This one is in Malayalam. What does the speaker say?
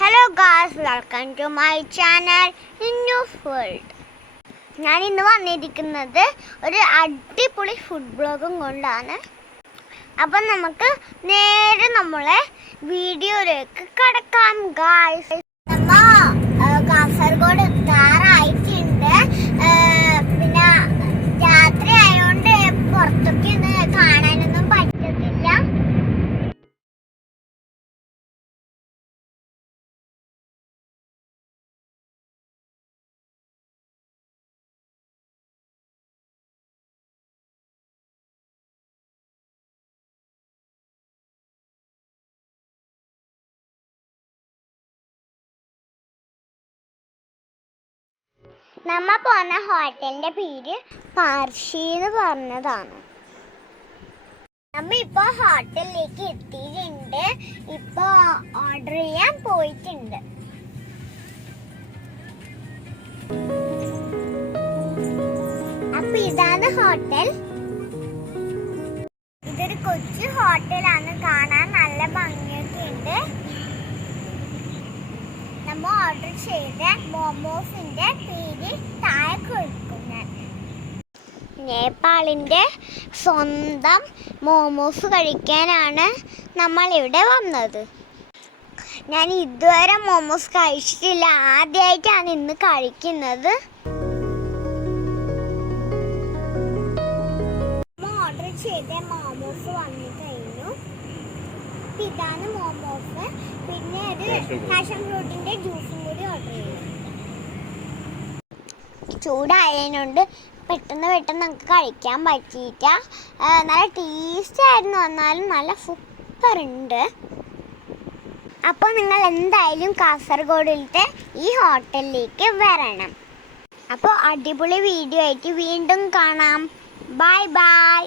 Hello guys, welcome to my channel news world. ഞാൻ ഇന്ന് വന്നിരിക്കുന്നത് ഒരു അടിപൊളി ഫുഡ് ബ്ലോഗും കൊണ്ടാണ്. അപ്പം നമുക്ക് നേരെ നമ്മളെ വീഡിയോയിലേക്ക് കടക്കാം ഗായ്സ്. കാസർഗോഡ് എത്താറായിട്ടുണ്ട്. പിന്നെ രാത്രി ആയതുകൊണ്ട് പുറത്തൊക്കെ ഒന്ന് കാണാനൊന്നും പറ്റത്തില്ല. നമ്മ പോന്ന ഹോട്ടലിന്റെ പേര് പാർഷി എന്ന് പറഞ്ഞതാണ്. നമ്മ ഇപ്പൊ ഹോട്ടലിലേക്ക് എത്തിയിട്ടുണ്ട്. ഇപ്പൊ ഓർഡർ ചെയ്യാൻ പോയിട്ടുണ്ട്. അപ്പൊ ഇതാണ് ഹോട്ടൽ. ഇതൊരു കൊച്ചു ഹോട്ടലാണ്. കാണാൻ നല്ല ഭംഗിയൊക്കെ ഉണ്ട്. നമ്മ ഓർഡർ ചെയ്ത മോമോസിന്റെ പേര് താഴെ കൊടുക്കും. ഞാൻ നേപ്പാളിന്റെ സ്വന്തം മോമോസ് കഴിക്കാനാണ് നമ്മൾ ഇവിടെ വന്നത്. ഞാൻ ഇതുവരെ മോമോസ് കഴിച്ചിട്ടില്ല. ആദ്യമായിട്ടാണ് ഇന്ന് കഴിക്കുന്നത്. ഓർഡർ ചെയ്ത മോമോസ് വന്നു കഴിഞ്ഞു. ഇതാണ് മോമോസ്. പിന്നെ ഒരു പാഷൻ ഫ്രൂട്ടിന്റെ ജ്യൂസും കൂടി ഓർഡർ ചെയ്തു. ചൂടായതിനോണ്ട് പെട്ടെന്ന് നമുക്ക് കഴിക്കാൻ പറ്റിയിട്ട. നല്ല ടേസ്റ്റ് ആയിരുന്നു. എന്നാലും നല്ല സൂപ്പർ ഉണ്ട്. അപ്പോൾ നിങ്ങൾ എന്തായാലും കാസർഗോഡിലത്തെ ഈ ഹോട്ടലിലേക്ക് വരണം. അപ്പോൾ അടിപൊളി വീഡിയോ ആയിട്ട് വീണ്ടും കാണാം. Bye bye.